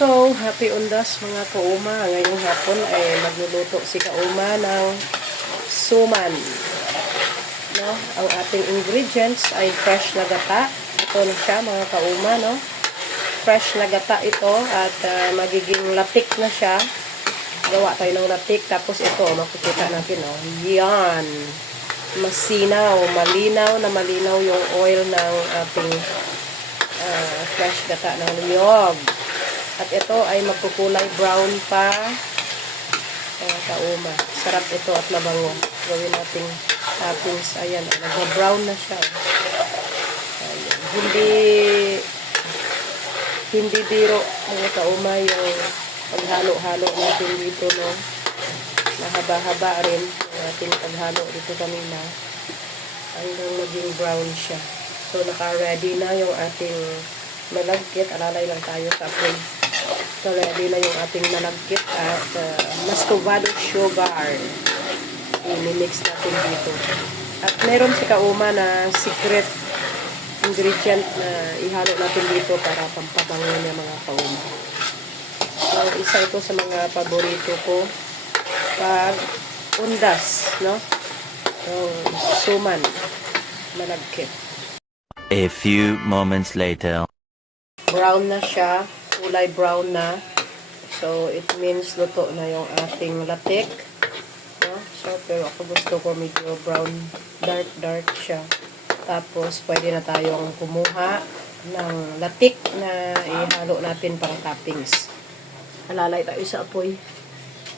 So, happy undas mga kauma. Ngayong hapon ay magluluto si kauma ng suman. No? Ang ating ingredients ay fresh na gata. Ito na siya mga kauma. No? Fresh na gata ito at magiging latik na siya. Gawa tayo ng latik. Tapos ito, makikita natin. No? Yan. Masinaw. Malinaw na malinaw yung oil ng ating fresh gata ng niyog. At ito ay magkukulay brown pa. Kauma. Sarap ito at mabango. Gawin nating toppings. Ayan. Nag-brown na siya. Ayan. Hindi biro mga kauma yung paghalo-halo natin dito. No? Mahaba-haba rin yung ating paghalo dito kanina. Hanggang maging brown siya. So, naka-ready na yung ating malagkit. Alalay lang tayo sa apoy. So, ready na yung ating malagkit at muscovado sugar. I-mix natin dito. At meron si kauma na secret ingredient na ihalo natin dito para pampabango niya mga kauma. So, isa ito sa mga paborito ko pag undas, no? So, suman, malagkit. A few moments later. Brown na siya. Kulay brown na. So, it means luto na yung ating latik. No? So, pero ako gusto ko medyo brown, dark siya. Tapos, pwede na tayong kumuha ng latik na ihalo natin pang toppings. Alalay tayo sa apoy.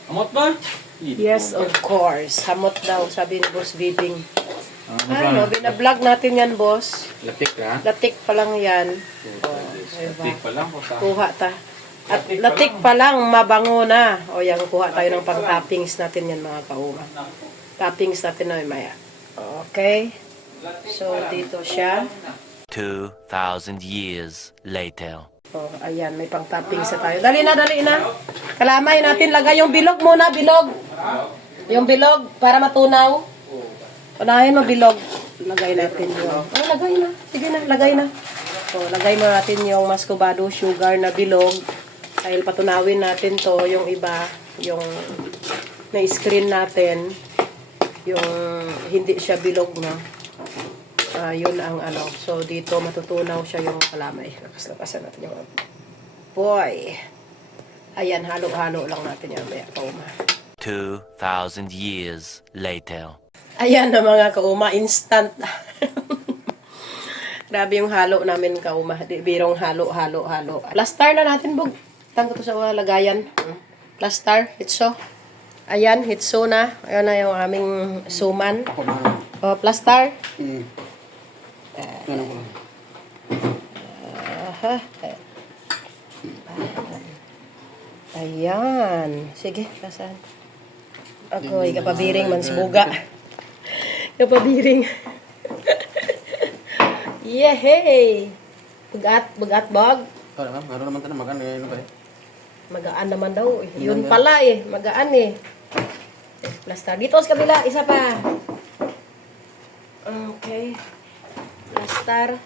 Hamot ba? Yes, of course. Hamot daw, sabi ni Boss Viving. Ano, binablog natin yan, boss. Latik ha? Latik pa lang yan. Latik pa lang. Kuha ta. At latik pa lang, mabango na. O yan, kuha tayo ng pang-toppings natin yan mga kauma. Toppings natin na maya. Okay. So, dito siya. 2,000 years later. O, ayan, may pang-toppings na tayo. Dali na. Kalamay natin, lagay yung bilog muna, bilog. Yung bilog, para matunaw. Unahin mo bilog. Lagay natin yung... lagay na. Sige na, lagay na. So, lagay mo natin yung muscovado sugar na bilog. Dahil patunawin natin to, yung iba, yung na-screen natin, yung hindi siya bilog, no? Yun ang ano. So, dito matutunaw siya yung kalamay. Lakas-lakasan natin yung... Boy! Ayan, halo-halo lang natin yung maya kauma. 2,000 years later. Ayan na mga kauma, instant. Grabe yung halo namin kauma. Birong halo. Plaster na natin, Bog. Tango to sa mga lagayan. Plaster, hitso. Ayan, hitso na. Ayan na yung aming suman. O, plaster. Ayan. Sige, plasan. Ako, ikapabiring man sibuga. Kapabiring. Yehey! Bugat, bog. Meron naman tayo magan. Magaan naman daw. Yun pala magaan Plaster. Dito sa kabila, isa pa. Okay. Plaster.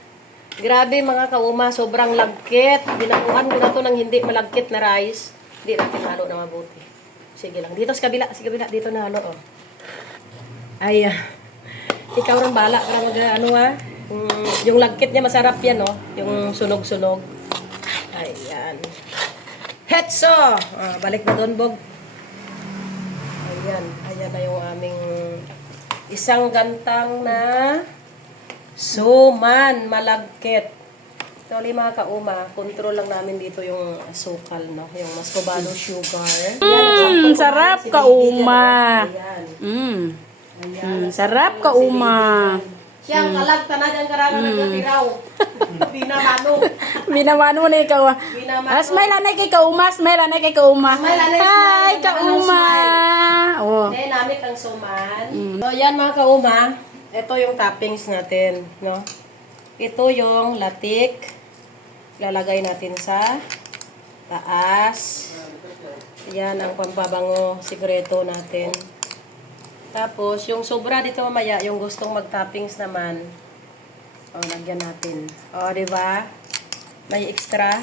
Grabe mga kauma, sobrang lagkit. Binakuhan ko na to ng hindi malagkit na rice. Hindi natin halo na mabuti. Sige lang. Dito sa kabila, dito na halo. Ay, ikaw rin bala para yung lagkit niya masarap yan, no? Yung sunog-sunog. Ayan. Hetso! Balik na doon, Bog. Ayan na yung aming isang gantang na suman, malagkit. So, mga kauma, control lang namin dito yung sukal, no? Yung muscovado sugar. Sarap kauma. Sarap kauma. Siyang kalagta na dyan karano nagkatiraw. Binamano na ikaw. Smile anay kay kauma. Hi, kauma. Oh. Then, namit ang suman. So, yan mga kauma. Ito yung toppings natin, no? Ito yung latik. Lalagay natin sa taas. Yan ang pampabango sikreto natin. Tapos, yung sobra dito mamaya, yung gustong mag-toppings naman, lagyan natin. Diba? May extra.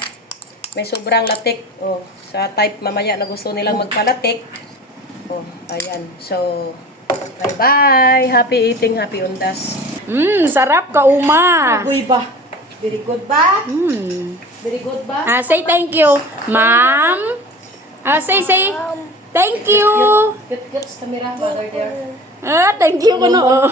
May sobrang latik. Oh, sa type mamaya na gusto nilang magpalatik. Oh, ayan. So, bye-bye. Happy eating, happy undas. Sarap ka, Uma. Agoy ba? Very good ba? Very good ba? Say thank you, ma'am. Say thank you. Cute camera, mother there. Thank you ko no.